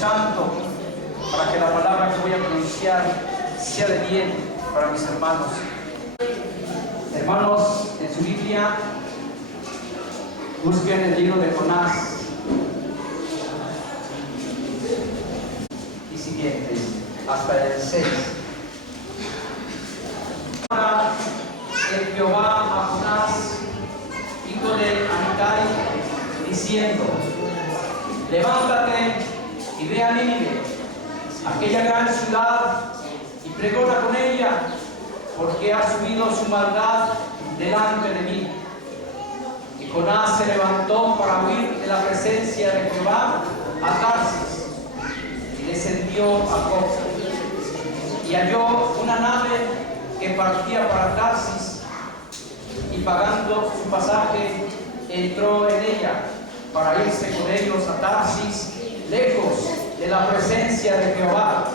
Santo para que la palabra que voy a pronunciar sea de bien para mis hermanos. Hermanos, en su Biblia busquen el libro de Jonás y siguientes, hasta el 6. Ahora el Jehová a Jonás, hijo de Amitai, diciendo: levántate y ve a Nínive, aquella gran ciudad, y pregona con ella, porque ha subido su maldad delante de mí. Y Jonás se levantó para huir de la presencia de Jehová a Tarsis, y descendió a Jope, y halló una nave que partía para Tarsis, y pagando su pasaje entró en ella para irse con ellos a Tarsis, lejos de la presencia de Jehová.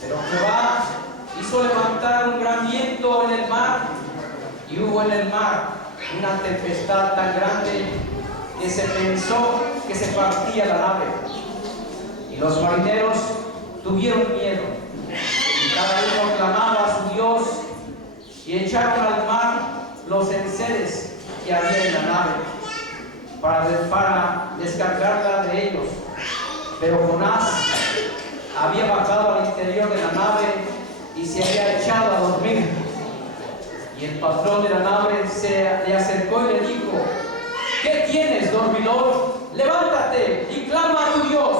Pero Jehová hizo levantar un gran viento en el mar, y hubo en el mar una tempestad tan grande que se pensó que se partía la nave. Y los marineros tuvieron miedo, y cada uno clamaba a su Dios, y echaron al mar los enseres que había en la nave para descargarla de ellos. Pero Jonás había bajado al interior de la nave y se había echado a dormir. Y el patrón de la nave se le acercó y le dijo: ¿qué tienes, dormilón? Levántate y clama a tu Dios.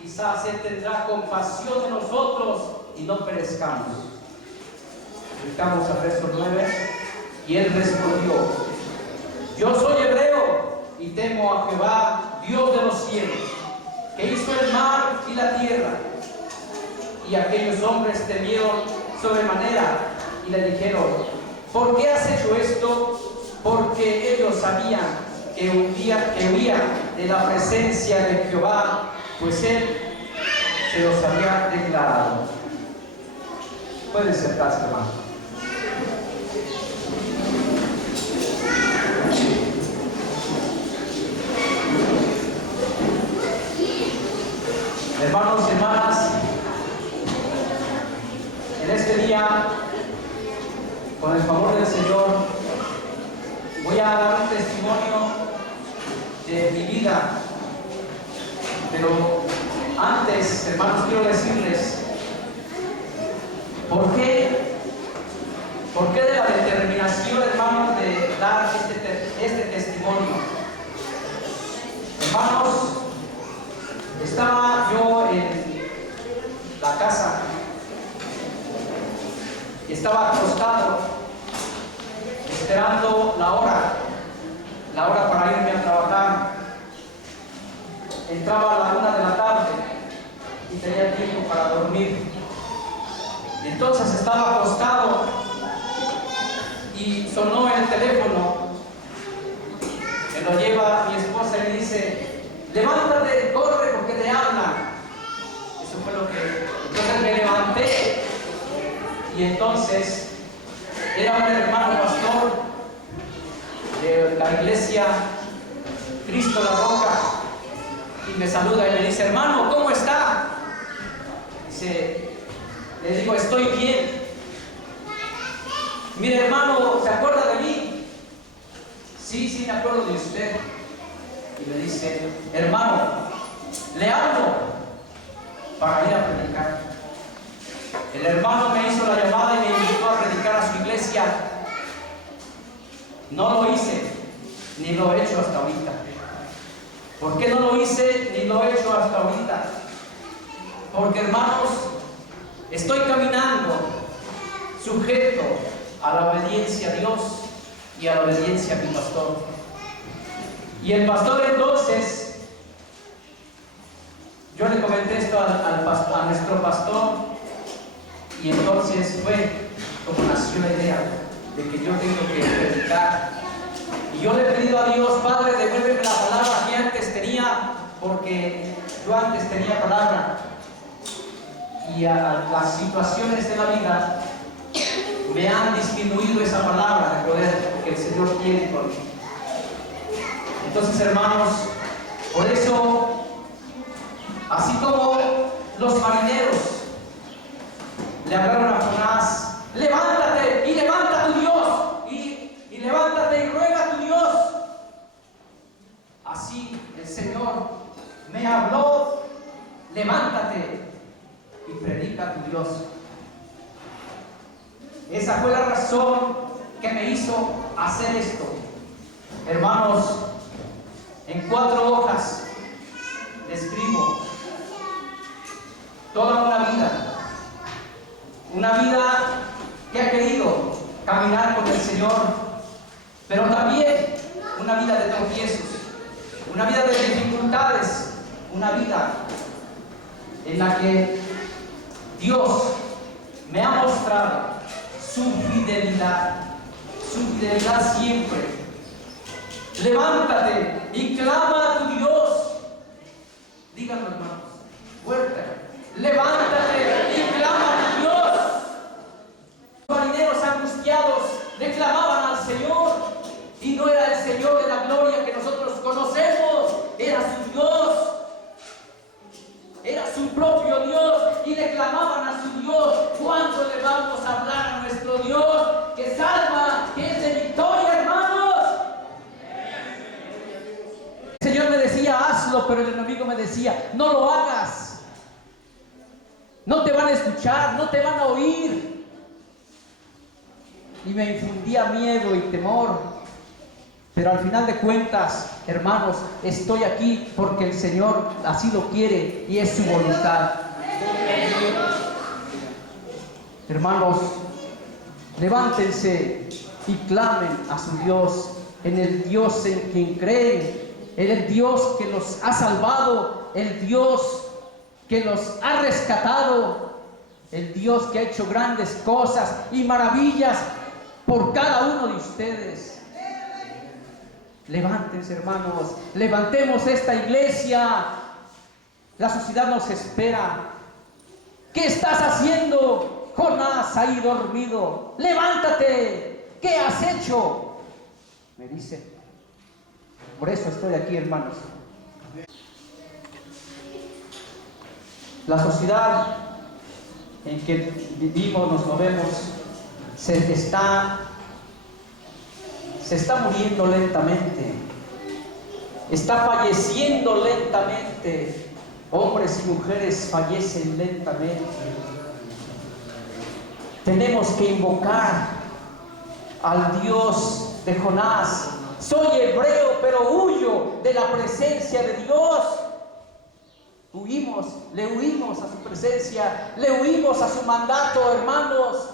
Quizás Él tendrá compasión de nosotros y no perezcamos. Estamos al verso 9. Y él respondió: yo soy hebreo y temo a Jehová, Dios de los cielos, que hizo el mar y la tierra. Y aquellos hombres temieron sobremanera y le dijeron: ¿por qué has hecho esto? Porque ellos sabían que huía de la presencia de Jehová, pues él se los había declarado. Pueden sentarse, hermano. Hermanos y hermanas, en este día, con el favor del Señor, voy a dar un testimonio de mi vida. Pero antes, hermanos, quiero decirles ¿por qué de la determinación, hermanos, de dar este testimonio? Hermanos, estaba yo en la casa, estaba acostado esperando la hora para irme a trabajar. Entraba a la 1 de la tarde y tenía tiempo para dormir. Entonces estaba acostado y sonó el teléfono. Me lo lleva mi esposa y me dice: levántate, corre porque te hablan. Eso fue lo que... Entonces me levanté y entonces era un hermano pastor de la iglesia Cristo la Roca, y me saluda y me dice: hermano, ¿cómo está? Le digo: estoy bien. Mire, hermano, ¿se acuerda de mí? Sí, me acuerdo de usted. Y me dice: hermano, le hablo para ir a predicar. El hermano me hizo la llamada y me invitó a predicar a su iglesia. No lo hice, ni lo he hecho hasta ahorita. ¿Por qué no lo hice ni lo he hecho hasta ahorita? Porque, hermanos, estoy caminando sujeto a la obediencia a Dios y a la obediencia a mi pastor. Y el pastor, entonces, yo le comenté esto a nuestro pastor, y entonces fue como nació la idea de que yo tengo que predicar. Y yo le he pedido a Dios: Padre, devuélveme la palabra que antes tenía, porque yo antes tenía palabra, y a las situaciones de la vida me han disminuido esa palabra de poder que el Señor tiene por mí. Entonces, hermanos, por eso Así como los marineros le hablaron a Jonás: levántate y levanta a tu Dios, y levántate y ruega a tu Dios. Así el Señor me habló: levántate y predica a tu Dios. Esa fue la razón que me hizo hacer esto. Hermanos, en 4 hojas describo toda una vida que ha querido caminar con el Señor, pero también una vida de tropiezos, una vida de dificultades, una vida en la que Dios me ha mostrado su fidelidad siempre. Levántate y clama a tu Dios. Díganlo, hermanos, fuerte. Levántate y clama a tu Dios. Los marineros angustiados le clamaban al Señor, y no era el Señor de la gloria que nosotros conocemos, era su Dios, era su propio Dios, y le clamaban a su Dios. ¿Cuándo le vamos a hablar a nuestro Dios que salva, que es de victoria, hermanos? El Señor me decía: hazlo, pero el enemigo me decía: no lo hagas. No te van a escuchar, no te van a oír. Y me infundía miedo y temor. Pero al final de cuentas, hermanos, estoy aquí porque el Señor así lo quiere y es su voluntad. Hermanos, levántense y clamen a su Dios, en el Dios en quien creen, en el Dios que los ha salvado, el Dios que los ha rescatado, el Dios que ha hecho grandes cosas y maravillas por cada uno de ustedes. Levántense, hermanos, levantemos esta iglesia. La sociedad nos espera. ¿Qué estás haciendo, Jonás, ahí dormido? Levántate, ¿qué has hecho? Me dice. Por eso estoy aquí, hermanos. La sociedad en que vivimos, nos movemos, se está muriendo lentamente, está falleciendo lentamente. Hombres y mujeres fallecen lentamente. Tenemos que invocar al Dios de Jonás. Soy hebreo, pero huyo de la presencia de Dios. Le huimos a su presencia, le huimos a su mandato, hermanos.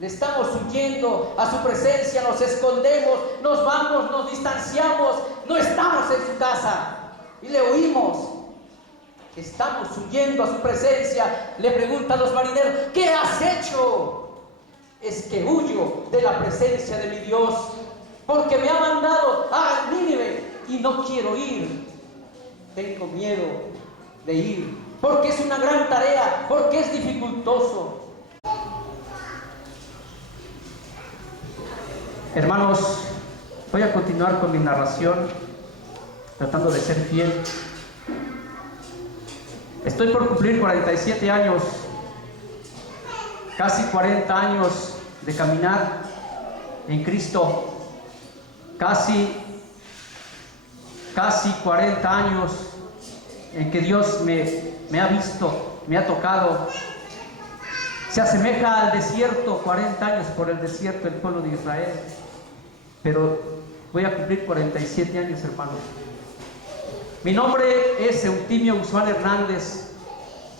Le estamos huyendo a su presencia, nos escondemos, nos vamos, nos distanciamos, no estamos en su casa y le huimos. Estamos huyendo a su presencia. Le preguntan los marineros: ¿qué has hecho? Es que huyo de la presencia de mi Dios, porque me ha mandado a Nínive y no quiero ir. Tengo miedo de ir, porque es una gran tarea, porque es dificultoso. Hermanos, voy a continuar con mi narración, tratando de ser fiel. Estoy por cumplir 47 años, casi 40 años de caminar en Cristo, casi 40 años en que Dios me ha visto, me ha tocado. Se asemeja al desierto, 40 años por el desierto el pueblo de Israel. Pero voy a cumplir 47 años, hermanos. Mi nombre es Eutimio Guzmán Hernández.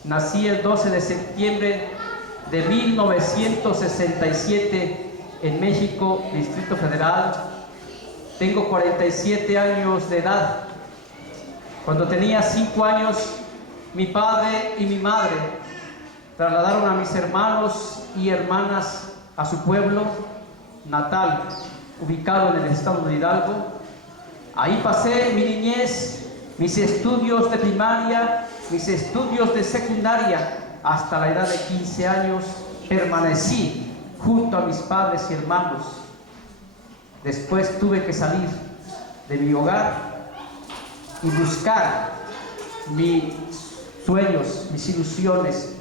Nací el 12 de septiembre de 1967 en México, Distrito Federal. Tengo 47 años de edad. Cuando tenía 5 años, mi padre y mi madre trasladaron a mis hermanos y hermanas a su pueblo natal, ubicado en el estado de Hidalgo. Ahí pasé mi niñez, mis estudios de primaria, mis estudios de secundaria. Hasta la edad de 15 años permanecí junto a mis padres y hermanos. Después tuve que salir de mi hogar y buscar mi sueños, mis ilusiones.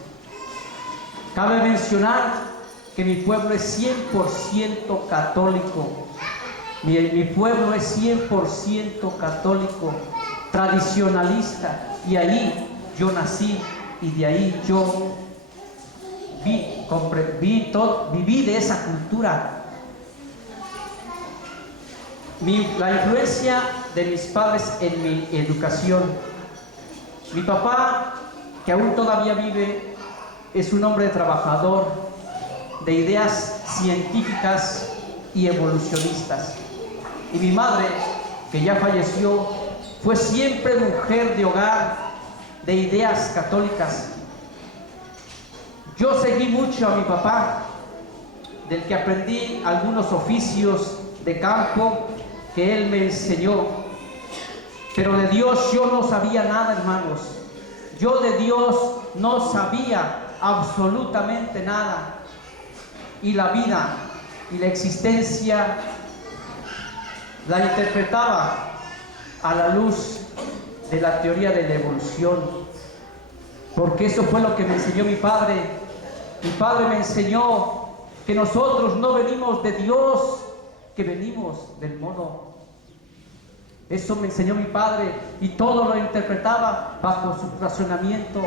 Cabe mencionar que mi pueblo es 100% católico. Mi pueblo es 100% católico, tradicionalista, y ahí yo nací y de ahí yo viví de esa cultura. La influencia de mis padres en mi educación. Mi papá, que aún todavía vive, es un hombre trabajador, de ideas científicas y evolucionistas. Y mi madre, que ya falleció, fue siempre mujer de hogar, de ideas católicas. Yo seguí mucho a mi papá, del que aprendí algunos oficios de campo que él me enseñó. Pero de Dios yo no sabía nada, hermanos. Yo de Dios no sabía absolutamente nada. Y la vida y la existencia la interpretaba a la luz de la teoría de la evolución, porque eso fue lo que me enseñó mi padre. Mi padre me enseñó que nosotros no venimos de Dios, que venimos del mono. Eso me enseñó mi padre, y todo lo interpretaba bajo su razonamiento.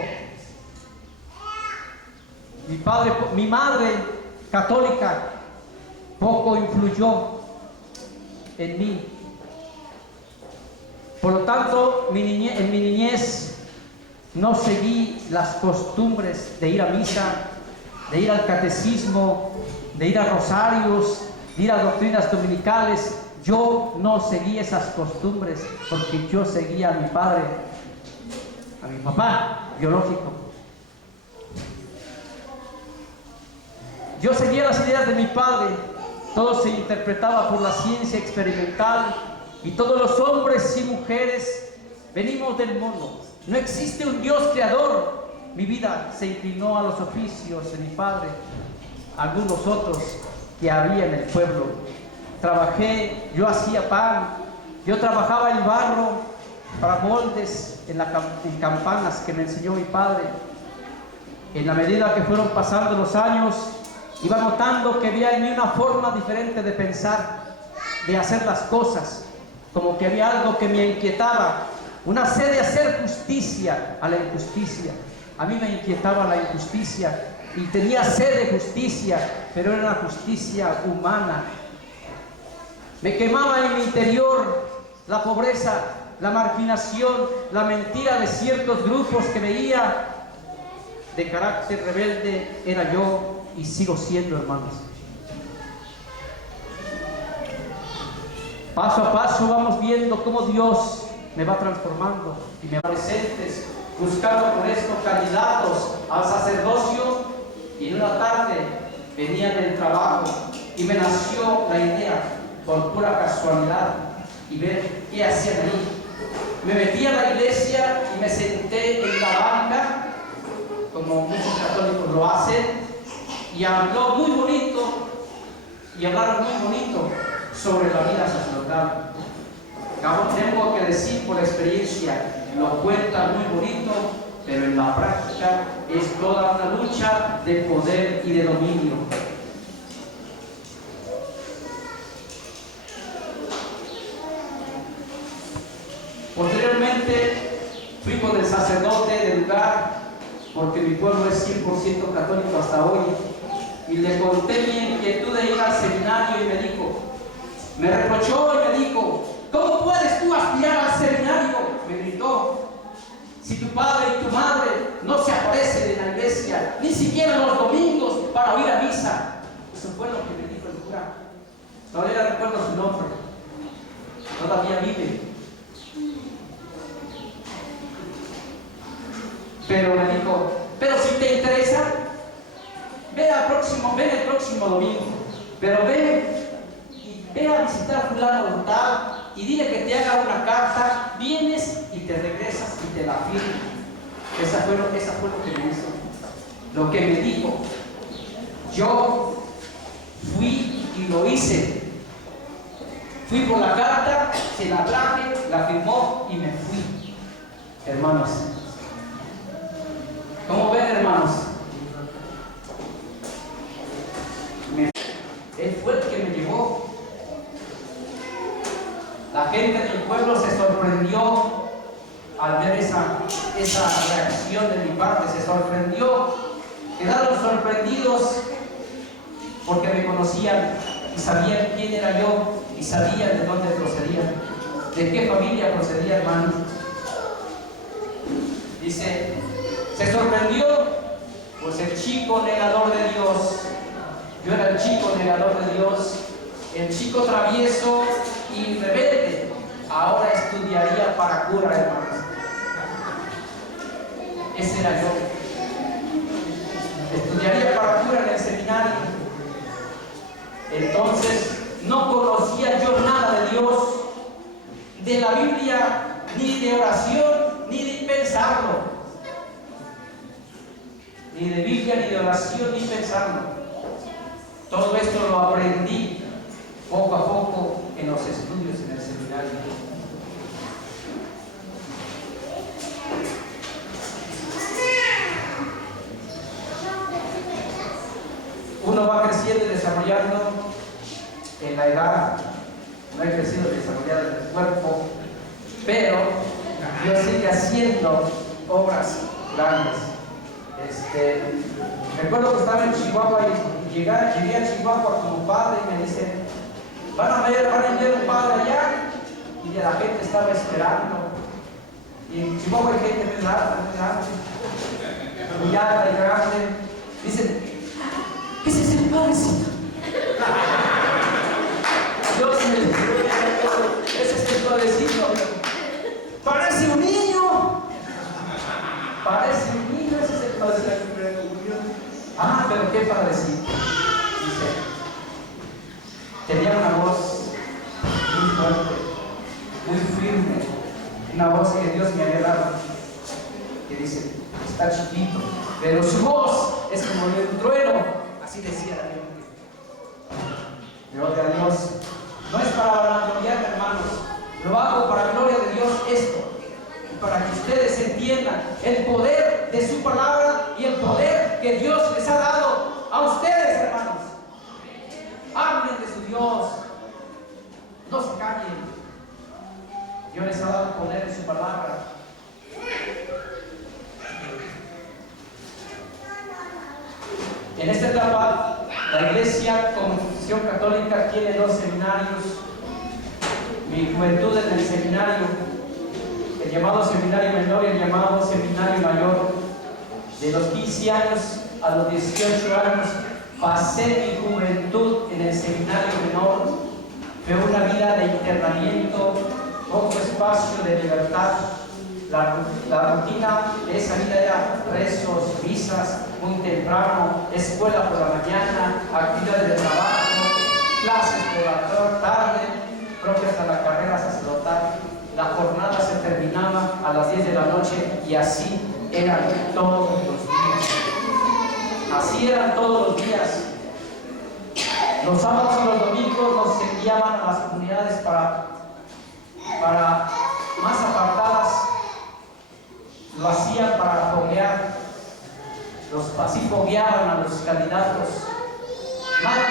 Mi madre católica poco influyó en mí. Por lo tanto, en mi niñez no seguí las costumbres de ir a misa, de ir al catecismo, de ir a rosarios, de ir a doctrinas dominicales. Yo no seguí esas costumbres, porque yo seguía a mi padre, a mi papá biológico. Yo seguía las ideas de mi padre. Todo se interpretaba por la ciencia experimental, y todos los hombres y mujeres venimos del mono. No existe un Dios creador. Mi vida se inclinó a los oficios de mi padre, algunos otros que había en el pueblo. Trabajé, yo hacía pan, yo trabajaba el barro para moldes en campanas que me enseñó mi padre. En la medida que fueron pasando los años, iba notando que había en mí una forma diferente de pensar, de hacer las cosas, como que había algo que me inquietaba, una sed de hacer justicia a la injusticia. A mí me inquietaba la injusticia y tenía sed de justicia, pero era una justicia humana. Me quemaba en mi interior la pobreza, la marginación, la mentira de ciertos grupos que veía. De carácter rebelde era yo, y sigo siendo, hermanos. Paso a paso vamos viendo cómo Dios me va transformando, y me presentes buscando por esto candidatos al sacerdocio, y en una tarde venía del trabajo y me nació la idea por pura casualidad y ver qué hacían ahí. Me metí a la iglesia y me senté en la banca, como muchos católicos lo hacen, y habló muy bonito, y hablaron muy bonito sobre la vida sacerdotal. Tengo que decir por experiencia, lo cuentan muy bonito, pero en la práctica es toda una lucha de poder y de dominio. Posteriormente fui con el sacerdote del lugar, porque mi pueblo es 100% católico hasta hoy, y le conté mi inquietud de ir al seminario, y me reprochó y me dijo: ¿cómo puedes tú aspirar al seminario? Me gritó. Si tu padre y tu madre no se aparecen en la iglesia, ni siquiera los domingos para oír a misa. Eso fue lo que me dijo el cura. Todavía recuerdo su nombre. Todavía vive. Pero me dijo: pero si te interesa, ven el próximo domingo. Pero ve a visitar a fulano de tal y dile que te haga una carta, vienes y te regresas y te la firma. Esa fue lo que me hizo. Lo que me dijo. Yo fui y lo hice. Fui por la carta, se la traje, la firmó y me fui. Hermanos, Él fue el que me llevó. La gente del pueblo se sorprendió al ver esa reacción de mi parte. Se sorprendió, quedaron sorprendidos porque me conocían y sabían quién era yo y sabían de dónde procedía, de qué familia procedía, hermano. Dice, se sorprendió, pues el chico negador de Dios, yo era el chico negador de Dios, el chico travieso y rebelde, ahora estudiaría para cura, hermanos. Ese era yo. Estudiaría para cura en el seminario. Entonces, no conocía yo nada de Dios, de la Biblia, ni de oración, ni de pensarlo. Ni de Biblia, ni de oración, ni pensarlo. Todo esto lo aprendí poco a poco en los estudios en el seminario. Uno va creciendo y desarrollando en la edad, no he crecido y desarrollado en el cuerpo, pero Dios sigue haciendo obras grandes. Recuerdo que estaba en Chihuahua y llegué a Chihuahua como padre y me dicen, van a enviar un padre allá, y la gente estaba esperando. Y en Chihuahua hay gente muy alta y grande. Dicen, ese es el padrecito. Dios me dijo, ese es el padrecito. Parece un niño. Parece un niño, ese es el padrecito. Ah, pero qué padrecito. Dice, tenía una voz muy fuerte, muy firme, una voz que Dios me había dado, que dice, está chiquito, pero su voz es como de un trueno, así decía la gente. Gloria a Dios. No es para vanagloriarme, hermanos, lo hago para gloria de Dios esto, y para que ustedes entiendan el poder de su palabra y el poder que Dios les ha dado a ustedes, hermanos. Hablen de su Dios, no se callen. Dios les ha dado poder en su palabra. En esta etapa, la Iglesia Confesión Católica tiene 2 seminarios. Mi juventud en el seminario, el llamado seminario menor y el llamado seminario mayor. De los 15 años a los 18 años, pasé mi juventud en el seminario menor. Fue una vida de internamiento, poco espacio de libertad. La rutina de esa vida era rezos, misas, muy temprano, escuela por la mañana, actividades de trabajo, clases por la tarde, propias a la carrera sacerdotal. La jornada se terminaba a las 10 de la noche y así eran todos los días. Así eran todos los días. Los sábados y los domingos nos enviaban a las comunidades para más apartadas. Lo hacían para foguear, así fogueaban a los candidatos,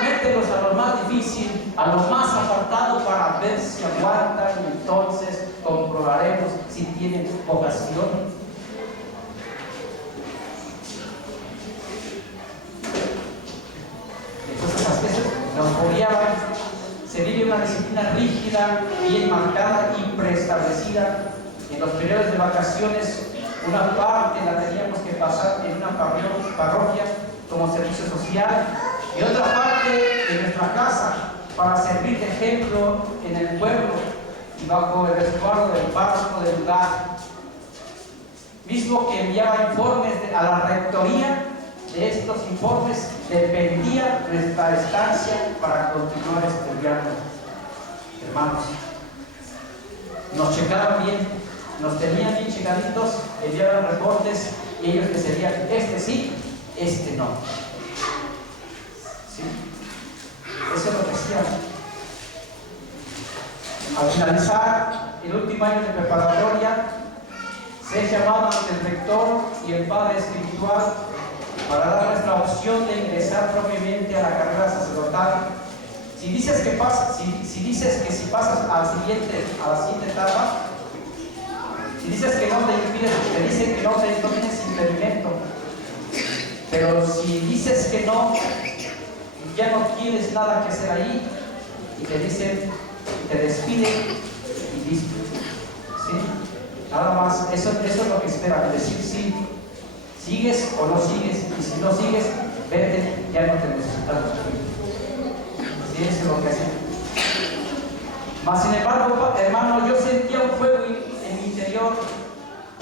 mételos a lo más difícil, a lo más apartado para ver si aguantan, y entonces comprobaremos si tienen vocación. Entonces a veces nos fogueaban. Se vive una disciplina rígida, bien marcada y preestablecida. En los periodos de vacaciones, una parte la teníamos que pasar en una parroquia como servicio social y otra parte en nuestra casa para servir de ejemplo en el pueblo y bajo el resguardo del párroco del lugar, mismo que enviaba informes a la rectoría. De estos informes dependía nuestra estancia para continuar estudiando. Hermanos, nos checaban bien, nos tenían bien checaditos, enviaban reportes y ellos decidían, este sí, este no. ¿Sí? Eso es lo que hacían. Al finalizar el último año de preparatoria, se llamaban el rector y el padre espiritual para dar nuestra opción de ingresar propiamente a la carrera sacerdotal Si dices que si pasas a la siguiente etapa, si dices que no te dicen que no tienes impedimento. Pero si dices que no, ya no tienes nada que hacer ahí, y te dicen, te despiden y listo. ¿Sí? Nada más, eso es lo que esperan, decir sí. ¿Sigues o no sigues? Y si no sigues, vete, ya no te necesitamos. Sí, eso es lo que hacen. Mas sin embargo, hermano, yo sentía un fuego en mi interior,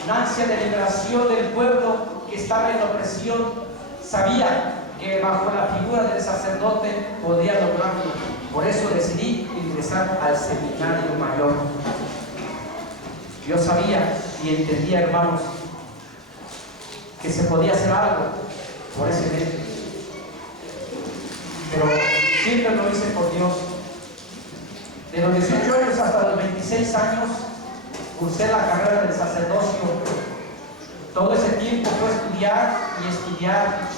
una ansia de liberación del pueblo que estaba en opresión. Sabía que bajo la figura del sacerdote podía lograrlo. Por eso decidí ingresar al seminario mayor. Yo sabía y entendía, hermanos, que se podía hacer algo por ese medio. Pero siempre lo hice por Dios. De los 18 años hasta los 26 años, cursé la carrera del sacerdocio. Todo ese tiempo fue estudiar y estudiar.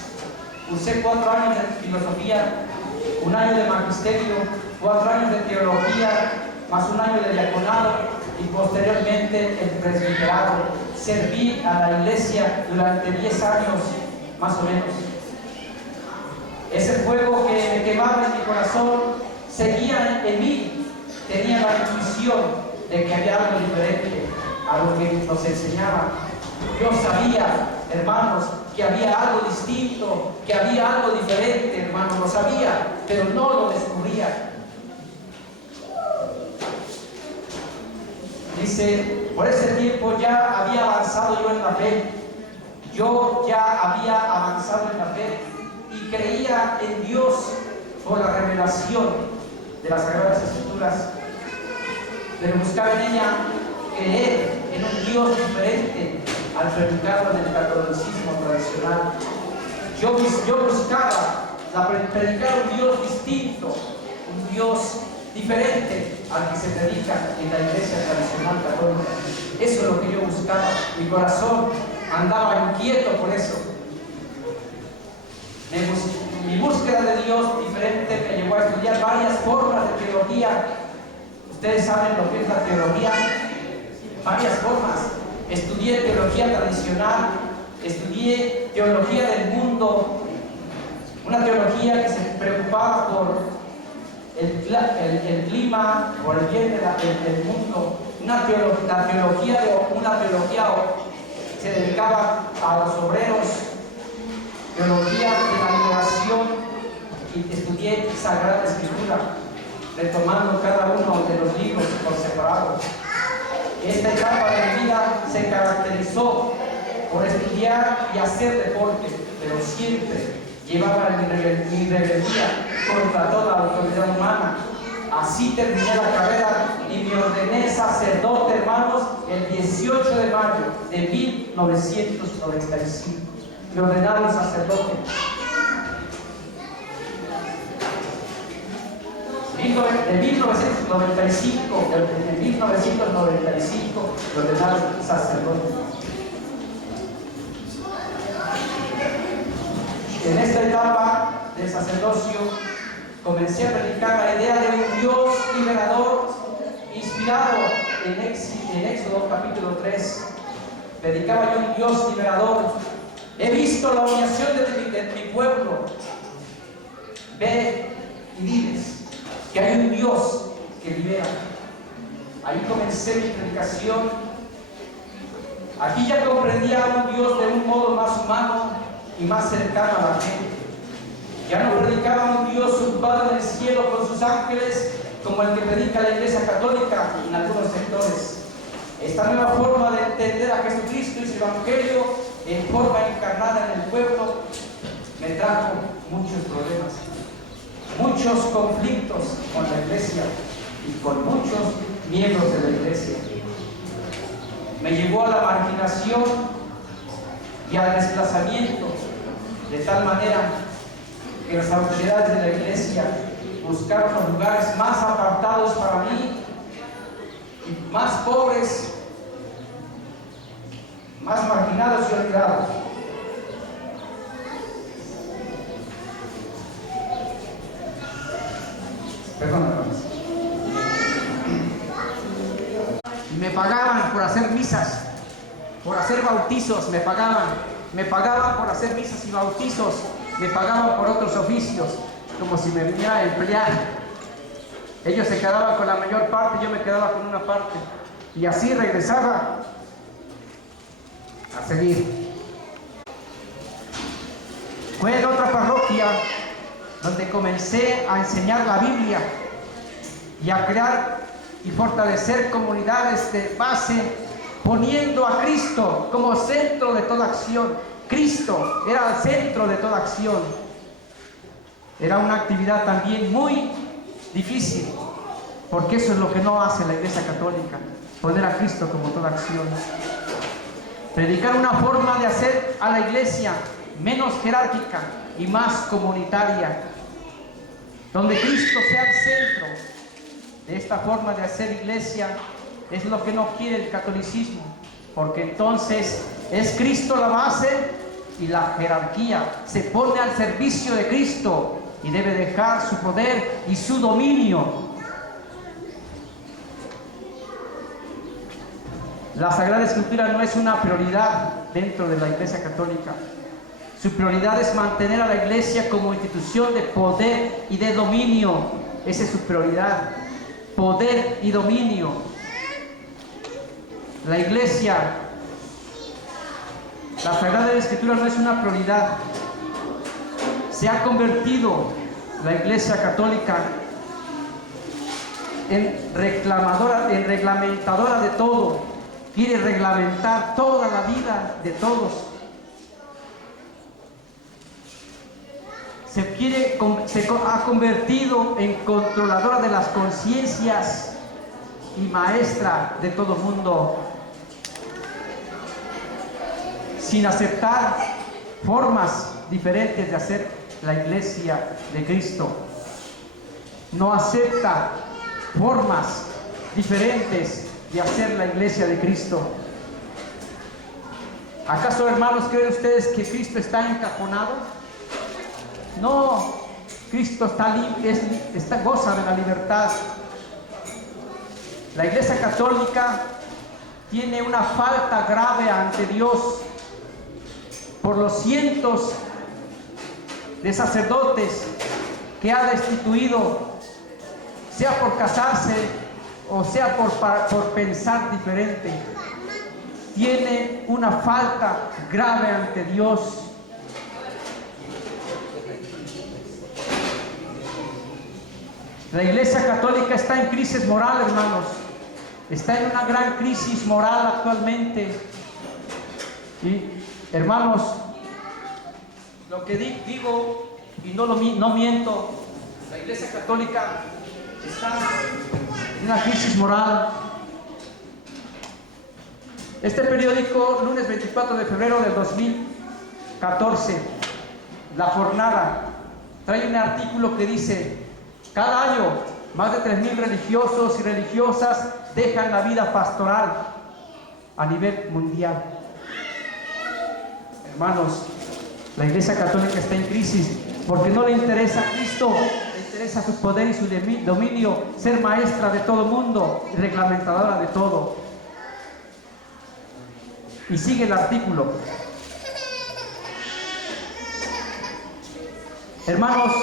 Cursé 4 años de filosofía, 1 año de magisterio, 4 años de teología, más 1 año de diaconado y posteriormente el presbiterado. Serví a la iglesia durante 10 años, más o menos. Ese fuego que me quemaba en mi corazón seguía en mí. Tenía la intuición de que había algo diferente a lo que nos enseñaban. Yo sabía, hermanos, que había algo distinto, que había algo diferente, hermanos, lo sabía, pero no lo descubría. Dice, por ese tiempo ya había avanzado yo en la fe. Yo ya había avanzado en la fe y creía en Dios por la revelación de las Sagradas Escrituras. Pero buscaba en ella creer en un Dios diferente al predicarlo en el catolicismo tradicional. Yo buscaba predicar un Dios distinto, un Dios diferente al que se predica en la iglesia tradicional católica. Eso es lo que yo buscaba. Mi corazón andaba inquieto por eso. Mi búsqueda de Dios diferente me llevó a estudiar varias formas de teología. Ustedes saben lo que es la teología, varias formas. Estudié teología tradicional, estudié teología del mundo, una teología que se preocupaba por el clima, por el bien del mundo. Una teología se dedicaba a los obreros, teología de la liberación, y estudié Sagrada Escritura, retomando cada uno de los libros por separado. Esta etapa de mi vida se caracterizó por estudiar y hacer deporte, pero siempre llevaba mi rebeldía contra toda autoridad humana. Así terminé la carrera y me ordené sacerdote, hermanos, el 18 de mayo de 1995. Me ordenaron sacerdote. De 1995, me ordenaron sacerdote. En esta etapa del sacerdocio comencé a predicar la idea de un Dios liberador inspirado en Éxodo capítulo 3. Predicaba yo un Dios liberador. He visto la humillación de mi pueblo. Ve y diles que hay un Dios que libera. Ahí comencé mi predicación. Aquí ya comprendía a un Dios de un modo más humano y más cercano a la gente. Ya no predicaba un Dios, un Padre en el cielo con sus ángeles, como el que predica la Iglesia Católica en algunos sectores. Esta nueva forma de entender a Jesucristo y su Evangelio en forma encarnada en el pueblo me trajo muchos problemas, muchos conflictos con la Iglesia y con muchos miembros de la Iglesia. Me llevó a la marginación y al desplazamiento, de tal manera que las autoridades de la Iglesia buscaron los lugares más apartados para mí, y más pobres, más marginados y olvidados. Perdón, hermanos. Me pagaban por hacer misas, por hacer bautizos, me pagaban por hacer misas y bautizos, me pagaban por otros oficios, como si me viniera a emplear. Ellos se quedaban con la mayor parte, yo me quedaba con una parte, y así regresaba a seguir. Fue en otra parroquia donde comencé a enseñar la Biblia y a crear y fortalecer comunidades de base, poniendo a Cristo como centro de toda acción. Cristo era el centro de toda acción. Era una actividad también muy difícil, porque eso es lo que no hace la Iglesia Católica, poner a Cristo como toda acción. Predicar una forma de hacer a la Iglesia menos jerárquica y más comunitaria, donde Cristo sea el centro. De esta forma de hacer iglesia es lo que no quiere el catolicismo, porque entonces es Cristo la base y la jerarquía se pone al servicio de Cristo y debe dejar su poder y su dominio. La Sagrada Escritura no es una prioridad dentro de la Iglesia Católica. Su prioridad es mantener a la Iglesia como institución de poder y de dominio. Esa es su prioridad. Poder y dominio. La Iglesia, la Sagrada Escritura no es una prioridad. Se ha convertido la Iglesia Católica en reglamentadora de todo. Quiere reglamentar toda la vida de todos. Se ha convertido en controladora de las conciencias y maestra de todo mundo, sin aceptar formas diferentes de hacer la Iglesia de Cristo. No acepta formas diferentes de hacer la Iglesia de Cristo. ¿Acaso, hermanos, creen ustedes que Cristo está encajonado? No, Cristo goza de la libertad. La Iglesia Católica tiene una falta grave ante Dios por los cientos de sacerdotes que ha destituido, sea por casarse o sea por pensar diferente. Tiene una falta grave ante Dios. La Iglesia Católica está en crisis moral, hermanos. Está en una gran crisis moral actualmente. Y, hermanos, lo que digo, y no miento, la Iglesia Católica está en una crisis moral. Este periódico, lunes 24 de febrero del 2014, La Jornada, trae un artículo que dice: cada año, más de 3,000 religiosos y religiosas dejan la vida pastoral a nivel mundial. Hermanos, la Iglesia Católica está en crisis porque no le interesa a Cristo, le interesa su poder y su dominio, ser maestra de todo mundo y reglamentadora de todo. Y sigue el artículo. Hermanos,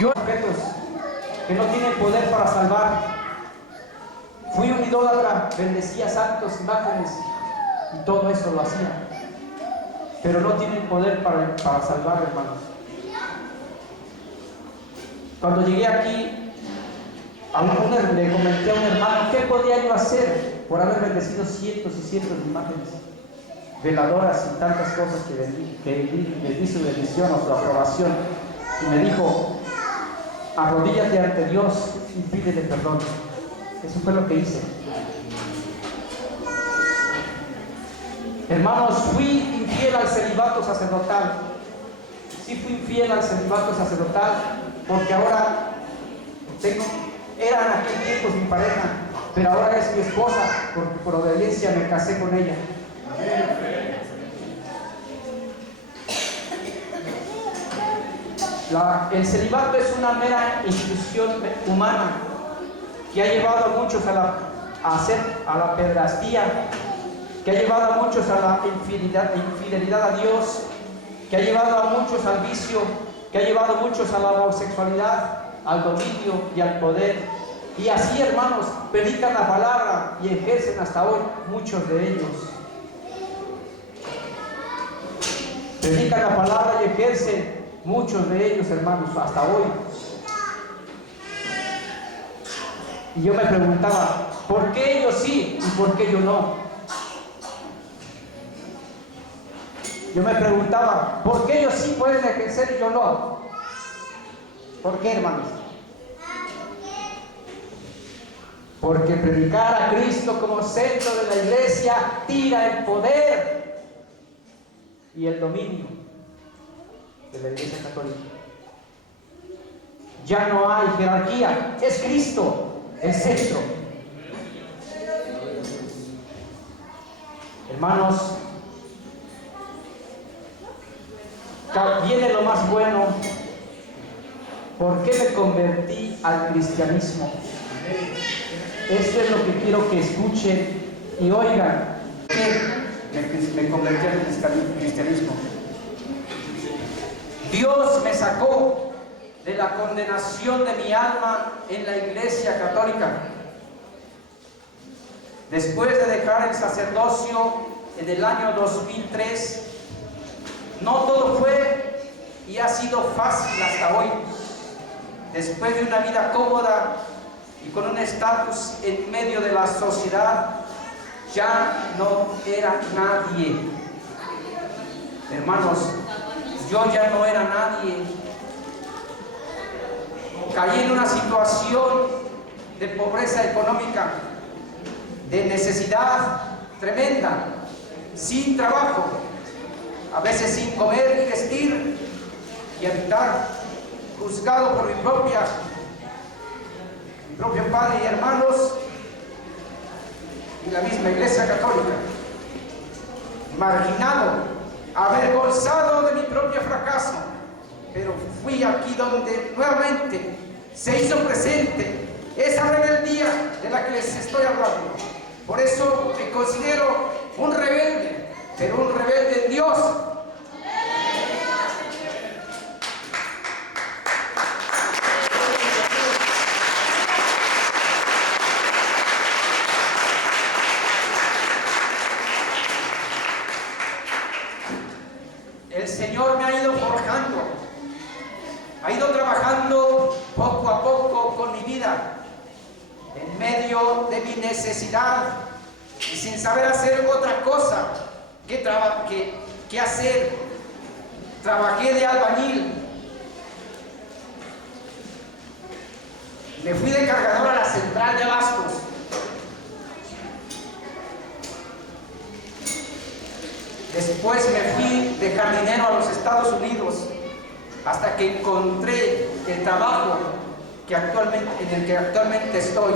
yo, objetos que no tienen poder para salvar, fui un idólatra, bendecía santos, imágenes y todo eso lo hacía, pero no tienen poder para salvar, hermanos. Cuando llegué aquí, le comenté a un hermano qué podía yo hacer por haber bendecido cientos y cientos de imágenes, veladoras y tantas cosas que les di su bendición o su aprobación, y me dijo: arrodíllate ante Dios y pídele perdón. Eso fue lo que hice. Hermanos, fui infiel al celibato sacerdotal. Sí fui infiel al celibato sacerdotal, porque ahora era en aquel tiempo mi pareja, pero ahora es mi esposa, porque por obediencia me casé con ella. El celibato es una mera institución humana que ha llevado a muchos a la pederastía, que ha llevado a muchos a la infidelidad a Dios, que ha llevado a muchos al vicio, que ha llevado a muchos a la homosexualidad, al dominio y al poder. Y así, hermanos, predican la palabra y ejercen hasta hoy muchos de ellos. Predican la palabra y ejercen muchos de ellos, hermanos, hasta hoy. Y yo me preguntaba, ¿por qué ellos sí y por qué yo no? Yo me preguntaba, ¿por qué ellos sí pueden ejercer y yo no? ¿Por qué, hermanos? Porque predicar a Cristo como centro de la iglesia tira el poder y el dominio de la iglesia católica. Ya no hay jerarquía, es Cristo el centro. Hermanos, viene lo más bueno. ¿Por qué me convertí al cristianismo? Esto es lo que quiero que escuchen y oigan. ¿Por qué me convertí al cristianismo? Dios me sacó de la condenación de mi alma en la iglesia católica. Después de dejar el sacerdocio en el año 2003, no todo fue y ha sido fácil hasta hoy. Después de una vida cómoda y con un estatus en medio de la sociedad, ya no era nadie. Hermanos, yo ya no era nadie. Caí en una situación de pobreza económica, de necesidad tremenda, sin trabajo, a veces sin comer y vestir y habitar, juzgado por mi propio padre y hermanos y la misma iglesia católica, marginado, avergonzado de mi propio fracaso, pero fui aquí donde nuevamente se hizo presente esa rebeldía de la que les estoy hablando. Por eso me considero un rebelde, pero un rebelde en Dios. El Señor me ha ido forjando, ha ido trabajando poco a poco con mi vida, en medio de mi necesidad y sin saber hacer otra cosa que hacer. Trabajé de albañil, me fui de cargador a la central de abastos, después me fui de jardinero a los Estados Unidos, hasta que encontré el trabajo en el que actualmente estoy.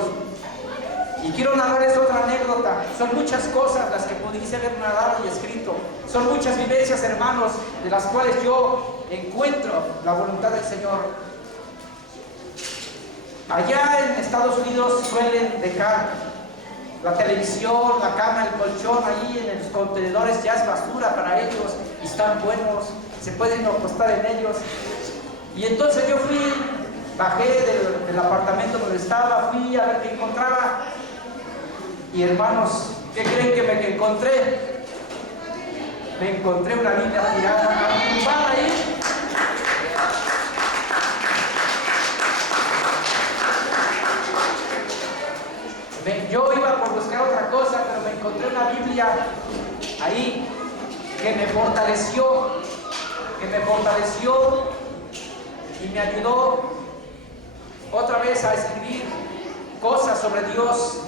Y quiero narrarles otra anécdota. Son muchas cosas las que pudiese haber narrado y escrito. Son muchas vivencias, hermanos, de las cuales yo encuentro la voluntad del Señor. Allá en Estados Unidos suelen dejar la televisión, la cama, el colchón ahí en los contenedores, ya es basura para ellos, y están buenos, se pueden acostar en ellos. Y entonces yo bajé del apartamento donde estaba, fui a ver qué encontraba. Y hermanos, ¿qué creen que me encontré? Me encontré una Biblia tirada, arrumbada ahí. Yo iba por buscar otra cosa, pero me encontré una Biblia ahí que me fortaleció y me ayudó otra vez a escribir cosas sobre Dios.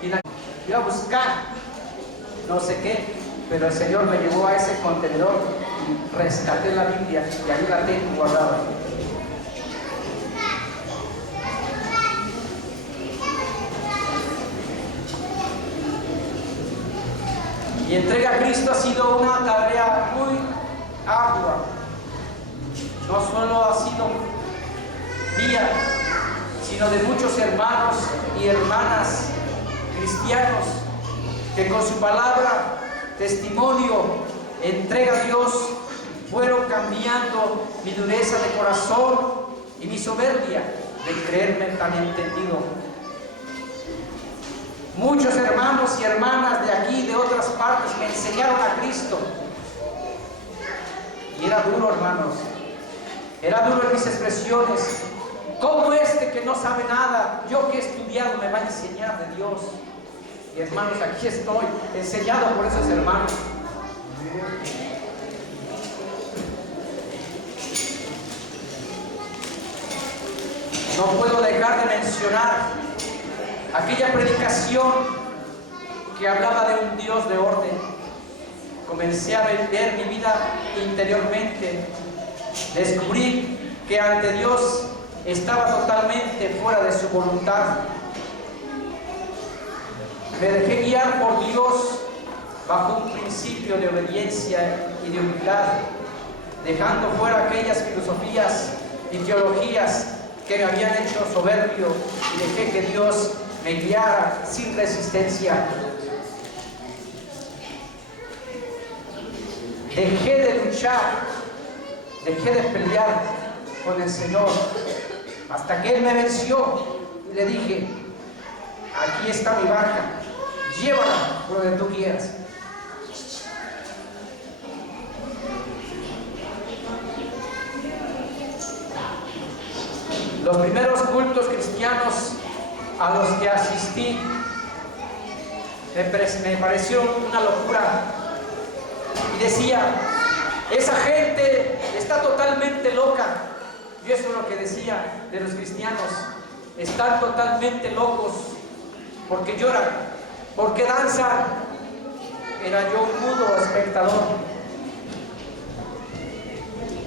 Y iba a buscar no sé qué, pero el Señor me llevó a ese contenedor y rescaté la Biblia y ahí la tengo guardada. Y entrega a Cristo ha sido una tarea muy ardua. no solo ha sido mía, sino de muchos hermanos y hermanas cristianos que con su palabra, testimonio, entrega a Dios, fueron cambiando mi dureza de corazón y mi soberbia de creerme tan entendido. Muchos hermanos y hermanas de aquí y de otras partes me enseñaron a Cristo. Y era duro, hermanos. Era duro en mis expresiones. ¿Cómo este que no sabe nada, yo que he estudiado, me va a enseñar de Dios? Y hermanos, aquí estoy, enseñado por esos hermanos. No puedo dejar de mencionar aquella predicación que hablaba de un Dios de orden. Comencé a ver mi vida interiormente. Descubrí que ante Dios estaba totalmente fuera de su voluntad. Me dejé guiar por Dios bajo un principio de obediencia y de humildad, dejando fuera aquellas filosofías y teologías que me habían hecho soberbio, y dejé que Dios me guiara sin resistencia. Dejé de luchar, dejé de pelear con el Señor, hasta que Él me venció y le dije: aquí está mi barca, llévala por donde tú quieras. Los primeros cultos cristianos a los que asistí me pareció una locura. Y decía: esa gente está totalmente loca. Yo eso es lo que decía de los cristianos: están totalmente locos, porque lloran, porque danzan. Era yo un mudo espectador.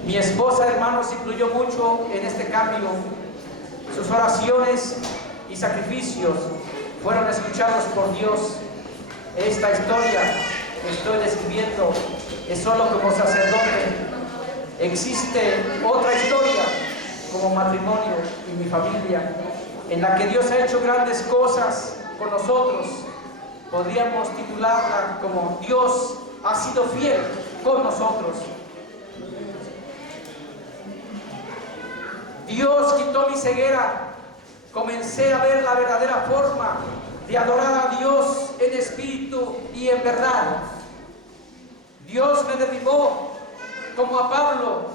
Mi esposa, hermanos, influyó mucho en este cambio. Sus oraciones y sacrificios fueron escuchados por Dios. Esta historia que estoy describiendo es solo como sacerdote. Existe otra historia como matrimonio y mi familia, en la que Dios ha hecho grandes cosas con nosotros. Podríamos titularla como: Dios ha sido fiel con nosotros. Dios quitó mi ceguera. Comencé a ver la verdadera forma de adorar a Dios en espíritu y en verdad. Dios me derribó como a Pablo.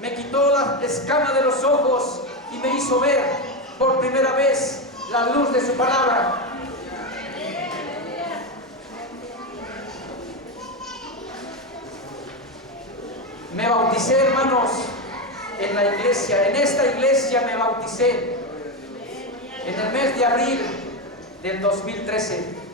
Me quitó la escama de los ojos y me hizo ver por primera vez la luz de su palabra. Me bauticé, hermanos, en la iglesia. En esta iglesia me bauticé en el mes de abril del 2013.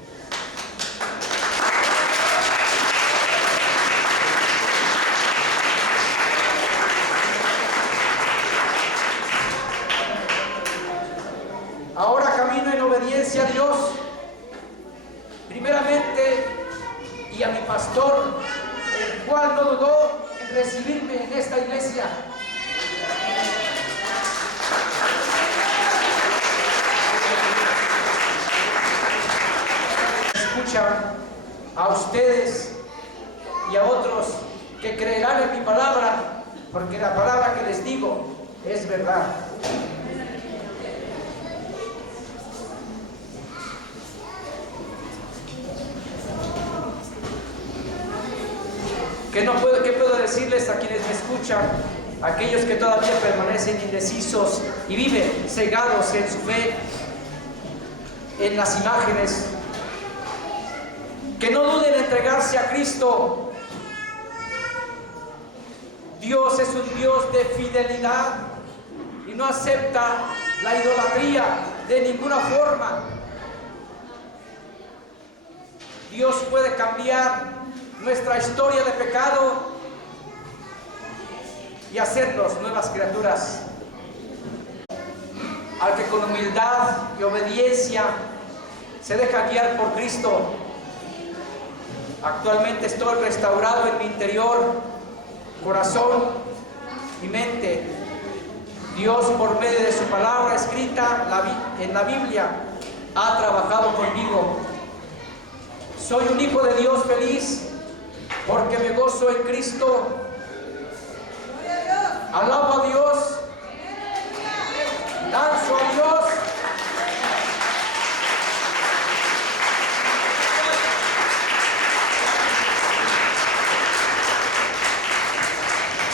Ahora camino en obediencia a Dios, primeramente, y a mi pastor, el cual no dudó en recibirme en esta iglesia. Escuchan a ustedes y a otros que creerán en mi palabra, porque la palabra que les digo es verdad. ¿Qué puedo decirles a quienes me escuchan? Aquellos que todavía permanecen indecisos y viven cegados en su fe, en las imágenes. Que no duden en entregarse a Cristo. Dios es un Dios de fidelidad y no acepta la idolatría de ninguna forma. Dios puede cambiar nuestra historia de pecado y hacernos nuevas criaturas. Al que con humildad y obediencia se deja guiar por Cristo. Actualmente estoy restaurado en mi interior, corazón, mi mente. Dios, por medio de su palabra escrita en la Biblia, ha trabajado conmigo. Soy un hijo de Dios feliz porque me gozo en Cristo. Alabo a Dios, danzo a Dios.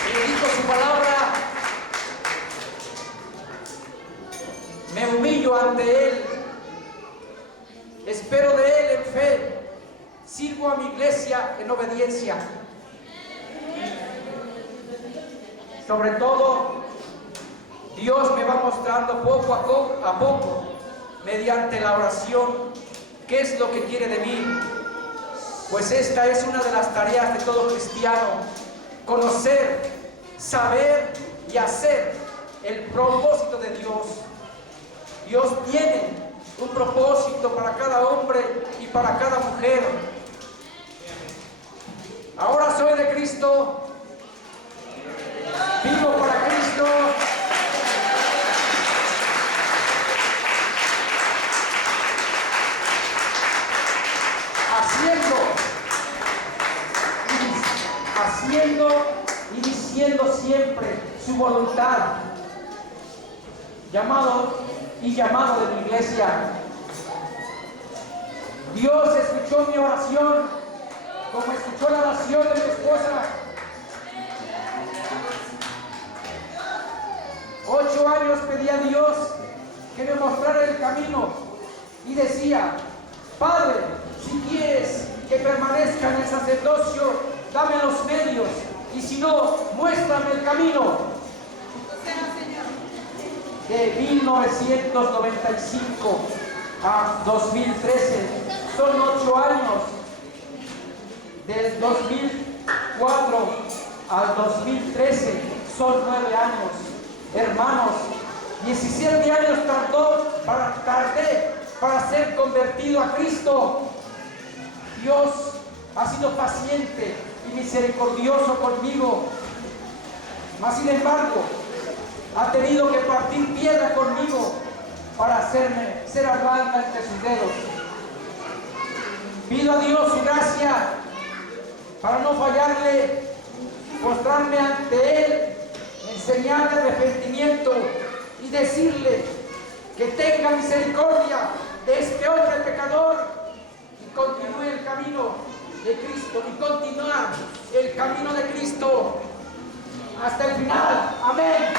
Predico su palabra, me humillo ante Él, espero de Él en fe, sirvo a mi iglesia en obediencia. Sobre todo, Dios me va mostrando poco a poco, mediante la oración, qué es lo que quiere de mí. Pues esta es una de las tareas de todo cristiano: conocer, saber y hacer el propósito de Dios. Dios tiene un propósito para cada hombre y para cada mujer. Ahora soy de Cristo, vivo para Cristo. Haciendo y diciendo siempre su voluntad. Llamado de mi iglesia. Dios escuchó mi oración, como escuchó la oración de mi esposa. 8 años pedí a Dios que me mostrara el camino y decía: Padre, si quieres que permanezca en el sacerdocio, dame los medios, y si no, muéstrame el camino. De 1995 a 2013 son 8 años. Del 2004 al 2013 son 9 años. Hermanos, 17 años tardé para ser convertido a Cristo. Dios ha sido paciente y misericordioso conmigo, mas sin embargo ha tenido que partir piedra conmigo para hacerme ser blanca entre sus dedos. Pido a Dios su gracia para no fallarle, postrarme ante Él en señal de arrepentimiento y decirle que tenga misericordia de este hombre pecador y continúe el camino de Cristo, y continuar el camino de Cristo hasta el final. Amén.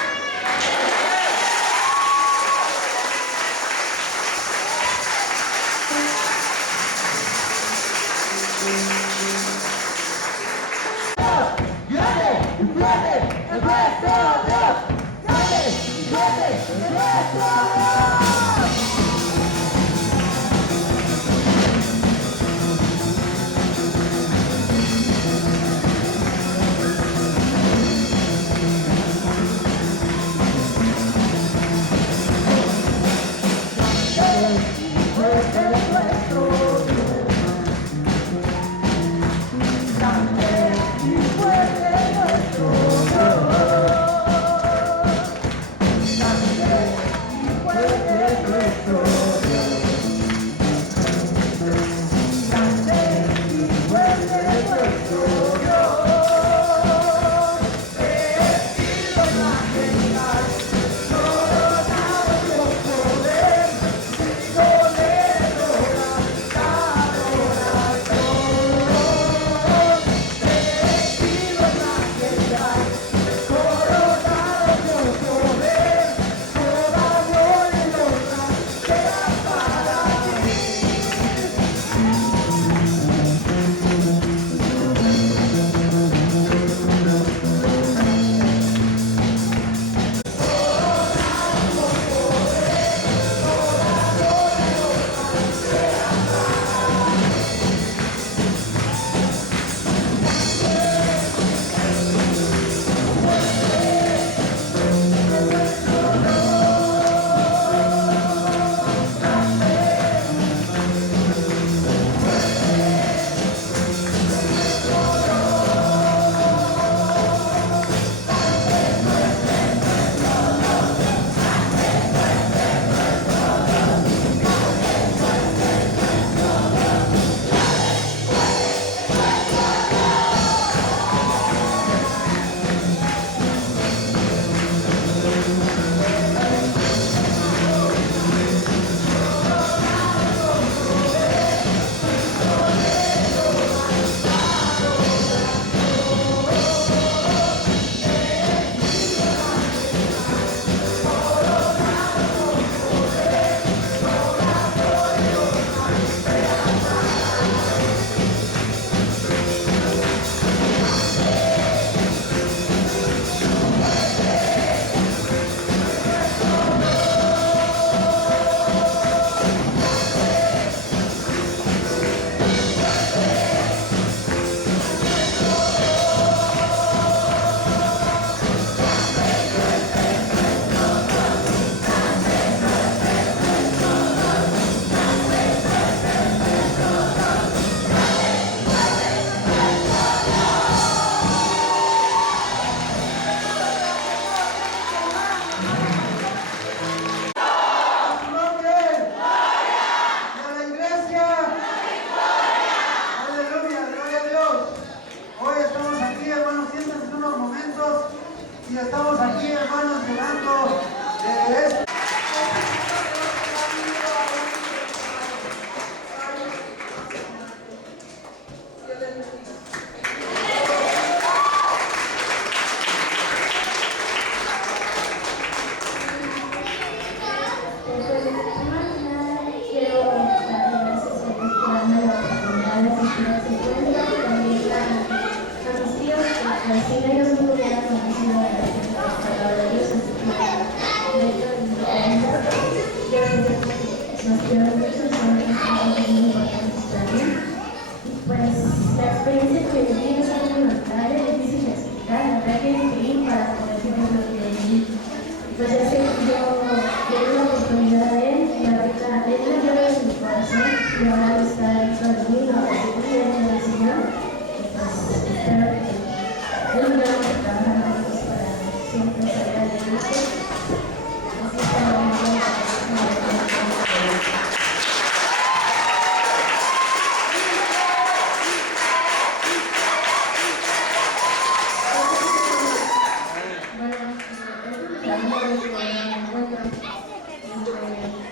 segunda vez que me encuentro.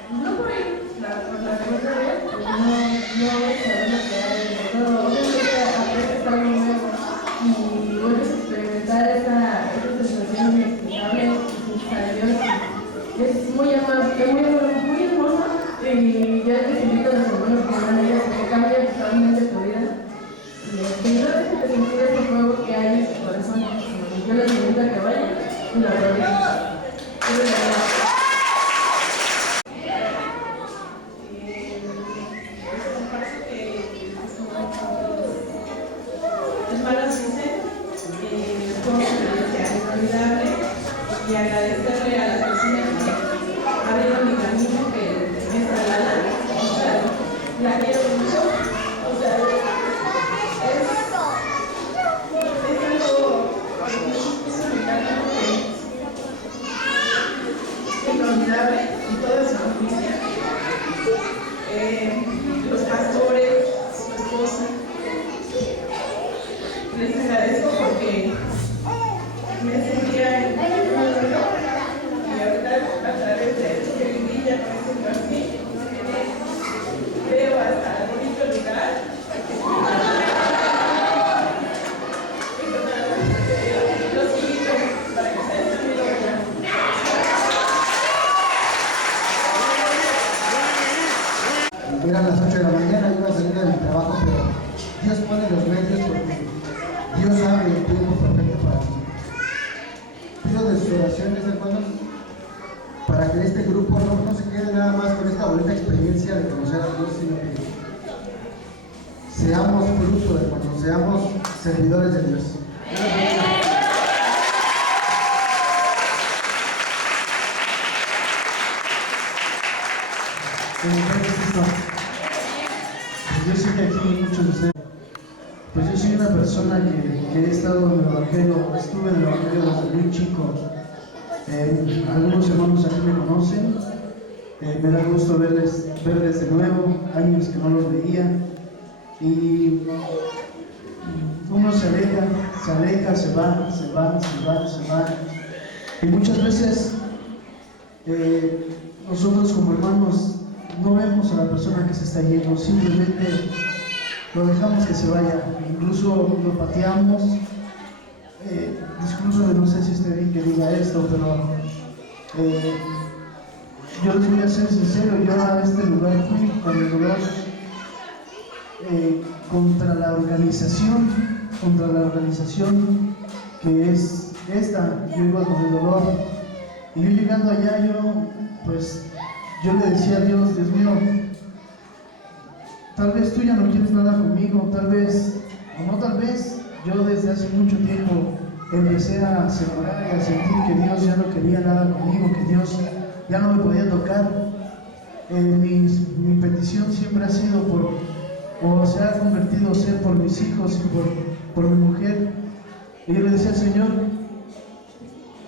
No por ahí, la segunda vez, pues no saber lo que hay de todo. Obviamente aprende a estar muy nuevo y vuelves a experimentar esa sensación inexplicable, misteriosa. Es muy amable, muy hermosa y ya te invito a los hermanos que van a ella porque cambia totalmente tu vida. Y no dejes de sentir ese fuego que hay en tu corazón. Yo les invito a que vayan y lo aprovechen. Y agradecerle a las personas que abrieron mi camino, que me trasladan. O sea, la quiero mucho. O sea, es algo inolvidable y toda su familia. Los pastores, su esposa. Les agradezco porque me sentía en un mundo y ahorita a través de esto que viví ya no me siento así. Veo hasta el bonito lugar. Los invito para que ustedes también lo vean. Eran las 8 de la mañana, iba a salir de mi trabajo, pero Dios pone los medios porque Dios sabe el tiempo perfecto para mí. Pido de sus oraciones, hermanos, para que este grupo no se quede nada más con esta bonita experiencia de conocer a Dios, sino que seamos fruto, hermanos, seamos servidores de Dios. Yo sé que aquí muchos de ustedes, pues yo soy una persona que he estado en el Evangelio, estuve en el Evangelio desde muy chico. Algunos hermanos aquí me conocen, me da gusto verles de nuevo, años que no los veía, y uno se aleja, se va, y muchas veces nosotros como hermanos no vemos a la persona que se está yendo, simplemente lo dejamos que se vaya, incluso lo pateamos. Discurso, no sé si esté bien que diga esto, pero yo les voy a ser sincero, yo a este lugar fui con el dolor contra la organización que es esta. Yo iba con el dolor y yo llegando allá, yo le decía a Dios, Dios mío, tal vez tú ya no quieres nada conmigo, tal vez, o no tal vez, yo desde hace mucho tiempo empecé a sembrar y a sentir que Dios ya no quería nada conmigo, que Dios ya no me podía tocar. Mi petición siempre ha sido se ha convertido ser por mis hijos y por mi mujer. Y yo le decía, Señor,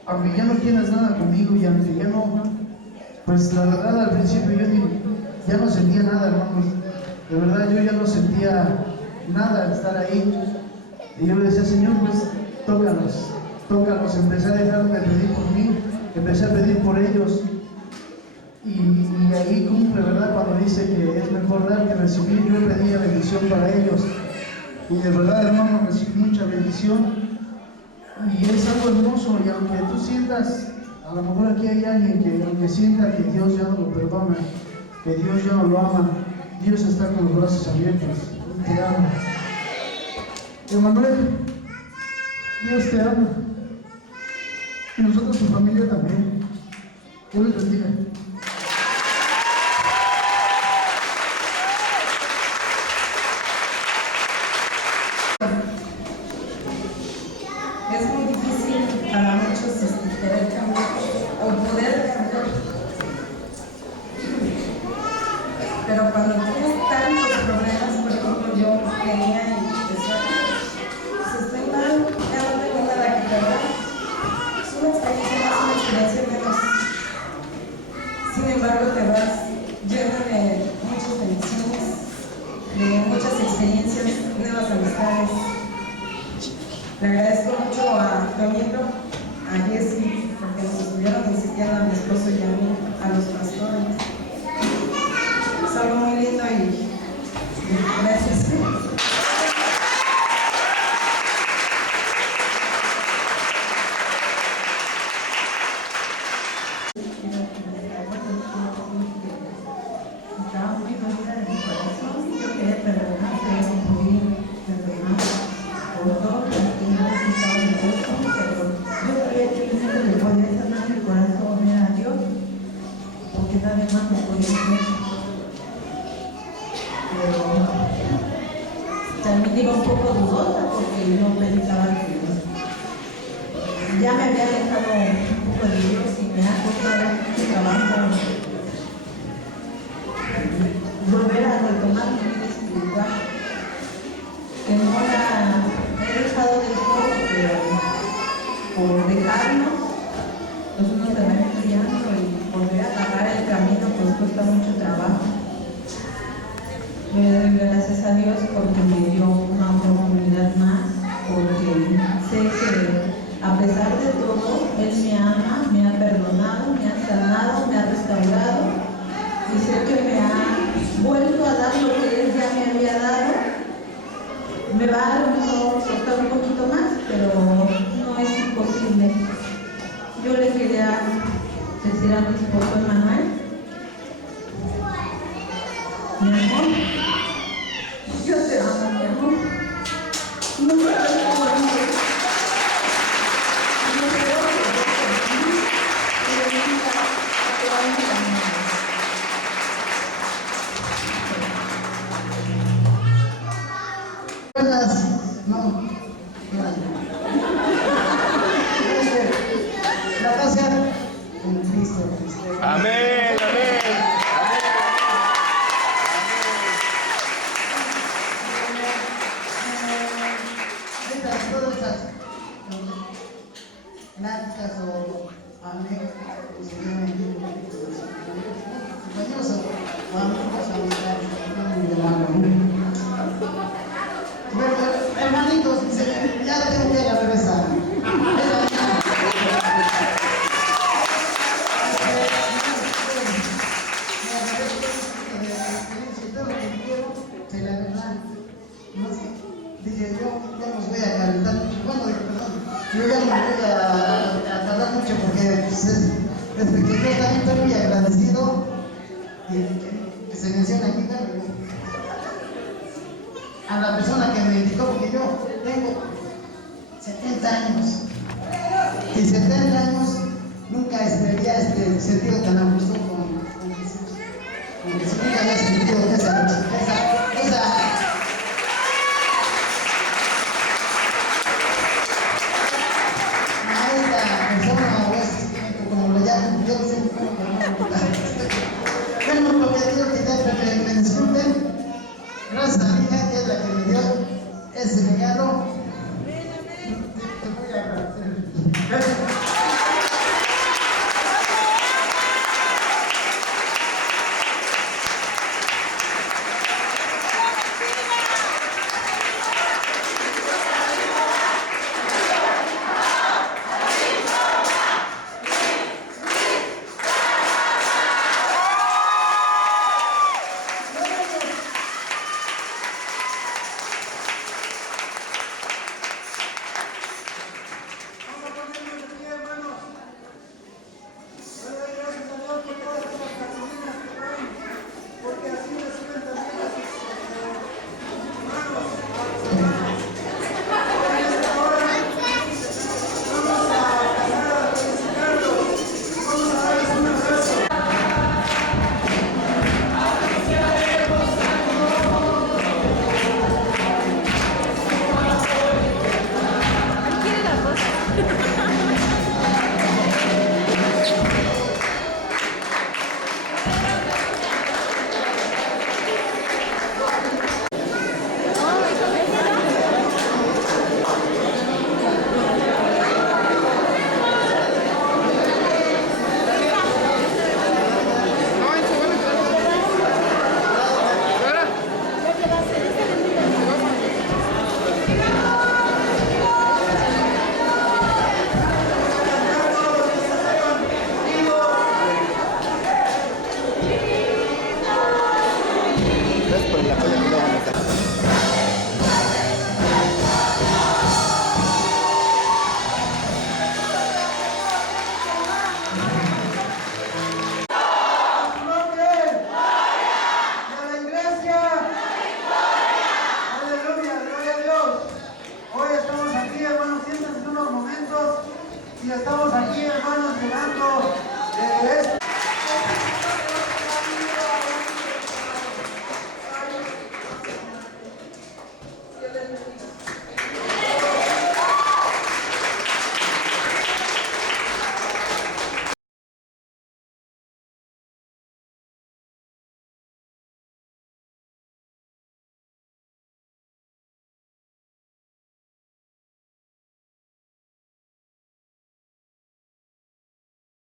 aunque ya no quieras nada conmigo y aunque ya no, pues la verdad al principio yo ya no sentía nada, hermanos. De verdad yo ya no sentía nada al estar ahí. Y yo le decía, Señor, pues tócalos. Empecé a dejar de pedir por mí, empecé a pedir por ellos. Y ahí cumple, ¿verdad? Cuando dice que es mejor dar que recibir. Yo pedía bendición para ellos. Y de verdad, hermano, recibí mucha bendición. Y es algo hermoso. Y aunque tú sientas, a lo mejor aquí hay alguien que aunque sienta que Dios ya no lo perdona, que Dios ya no lo ama, Dios está con los brazos abiertos. Te ama. Emanuel, Dios te ama. Y nosotros, tu familia, también. Dios les bendiga. Es muy difícil para muchos querer cambiar o poder cambiar. Pero cuando tienes tantos problemas, por ejemplo, yo tenía y decía, pues estoy mal, ya no tengo nada que perder. Es una experiencia más, una experiencia menos. Sin embargo, te vas lleno de muchas bendiciones, de muchas experiencias, nuevas amistades. Le agradezco mucho a Toñito, a Jessy, porque nos estuvieron me ha costado mucho trabajo volver a retomar mi vida espiritual, que no la he dejado del todo, pero por dejarnos, pues uno se va enfriando y volver a agarrar el camino pues cuesta mucho trabajo. Le doy gracias a Dios porque me dio una oportunidad más, porque sé que a pesar de todo, Él me ama, me ha perdonado, me ha sanado, me ha restaurado y sé que me ha vuelto a dar lo que Él ya me había dado. Me va a lo mejor costar un poquito más, pero no es imposible. Yo le quería decir a mi esposo Emanuel, mi amor, yo te amo, mi amor. No me sabes cómo antes. No creo que yo te amo, pero nunca te amo también. Buenas, no, la paz sea con Cristo. Amén, amén. Todas esas pláticas o anécdotas, compañeros o amigos, amistades, hermanitos, dice, ya tengo que ir a regresar. Dije, yo ya nos voy a calentar mucho. Bueno, perdón, yo ya no voy a tardar mucho porque desde que yo también estoy muy agradecido que se menciona aquí, claro, a la persona que me indicó, porque yo tengo 70 años y 70 años nunca había sentido tan a gusto con Jesús. Con Jesús nunca había sentido esa